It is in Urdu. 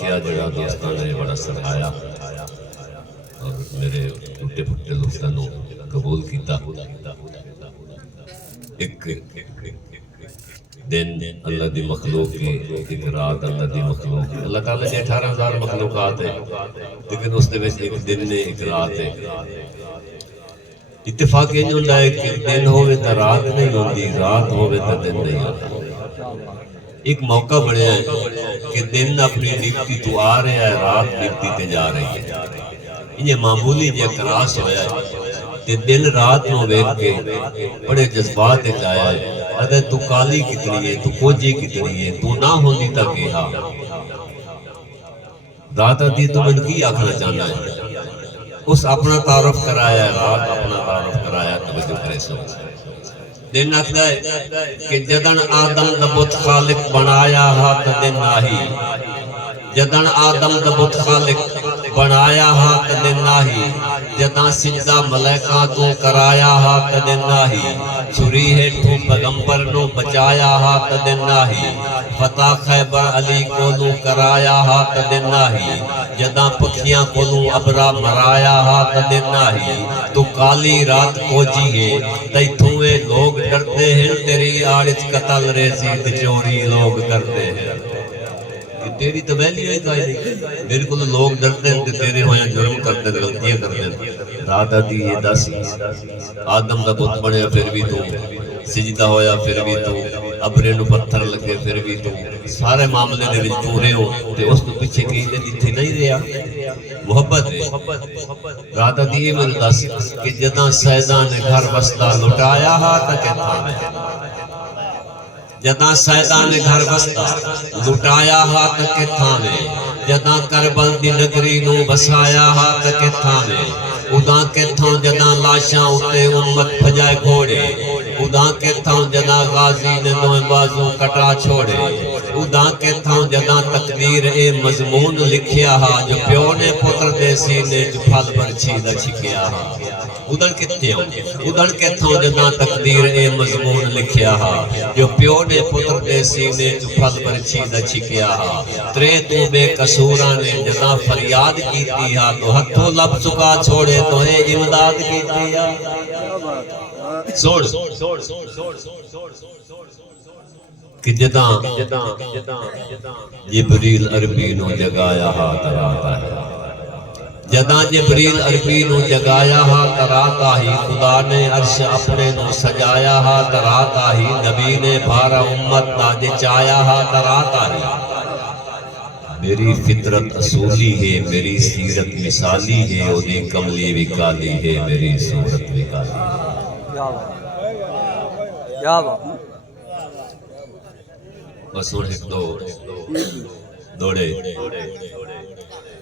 واقعہ جڑا دوستاں نے بڑا سراہایا اور میرے ٹوٹے پھٹے دوستاں نو قبول کیتا۔ ایک دن اللہ دی مخلوق کی، ایک رات اللہ دی مخلوق کی۔ اللہ تعالیٰ نے 18,000 مخلوقات ہے، لیکن اس دے وچ ایک دن نے ایک رات ہے۔ اتفاق یہ ہوندا ہے کہ دن ہوئے تا رات نہیں ہوندی، رات ہوئے تا دن نہیں ہوتا۔ ایک موقع بڑھیا ہے کہ دن اپنی ڈپٹی تو آ رہا ہے، رات ڈپٹی تے جا رہی ہے۔ یہ معمولی جے کراس ہویا ہے تے دن رات نو ویکھ کے بڑے جذبات ایک آیا ہے۔ ادھے تو کالی کتنی ہے، تو کوجی کتنی ہے، تو نہ ہوندی تا کہا۔ رات آتی تو من کی آکھنا چاہنا ہے، اس اپنا تعارف کرایا ہے، رات اپنا تعارف کرایا ہے، توجہ کرے سو۔ دن آکھتا ہے کہ جدن آدم دا بت خالق بنایا ہا تا دن آہی، جدن آدم دا بت خالق بنایا ہا تا دن آہی، جدن سجدہ ملائکہ تو کرایا ہا تا دن آہی، چھری ہے تو پیغمبر نو بچایا ہا تا دن آہی، فتح خیبر علی کو نو کرایا ہا تا دن آہی، جدن پکھیاں کو نو ابرا مرایا ہا تا دن آہی، تو کالی رات کو جیے تی تھوئے لوگ ڈرتے ہیں، تیری آڑت قتل ریزی تے چوری لوگ کرتے ہیں۔ تیری تو ویلی ہوئی کھائی نہیں، میرے کو لوگ ڈرتے ہیں، تیرے ہویا جرم کرتے ہیں، غلطیاں کرتے ہیں۔ رات آتی یہ دس آدم دا بت بڑھیا پھر بھی تو، سجدہ ہویا پھر بھی تو، ابرے نو پتھر لگے پھر بھی تو، سارے معاملے دے وچ تو رہے ہو تے اس تو پیچھے کہیں دے جتھے نہیں رہا محبت ہے۔ رات آتی یہ میرے دس کہ جداں سیدہ نے گھر وسطہ لٹایا ہا تک تھا، جداں سیدہ نے گھر وسطہ لٹایا ہا تک تھاوے، جداں کربل دی نگری نو بسایا ہا تک تھاوے، اُداں کے تھاں جداں لاشاں اُتے امت بھجائے گھوڑے، اُداں کے تھاں جداں غازی نے دوئے بازو کٹا چھوڑے، اُداں کے تھاں جداں تقدیر اے مضمون لکھیا ہا، جو پیو نے پتر دے سینے جو پھل برچھی دا چھکیا ہا۔ ادھر کتے ہوں، ادھر کے تھاں جداں تقدیر اے مضمون لکھیا ہا، جو پیو نے پتر دے سینے جو پھل برچھی دا چھکیا ہا، ترے تو بے قصوراں نے جداں فریاد کیتی ہا، تو ہتھوں لب چکا چھوڑے تو اے امداد کیتی ہا۔ سوڑ کہ جداں جبریل عربی نو جگایا ہا تراتا ہے، جداں جبریل عربی نو جگایا ہا تراتا ہی، خدا نے عرش اپنے نو سجایا ہا تراتا ہی، نبی نے بھارا امت تاج چایا ہا تراتا ہی۔ میری فطرت اصولی ہے، میری سیرت مثالی ہے، اودی کملی وکالی ہے، میری صورت وکالی ہے۔ کیا بات بس ایک دو دوڑے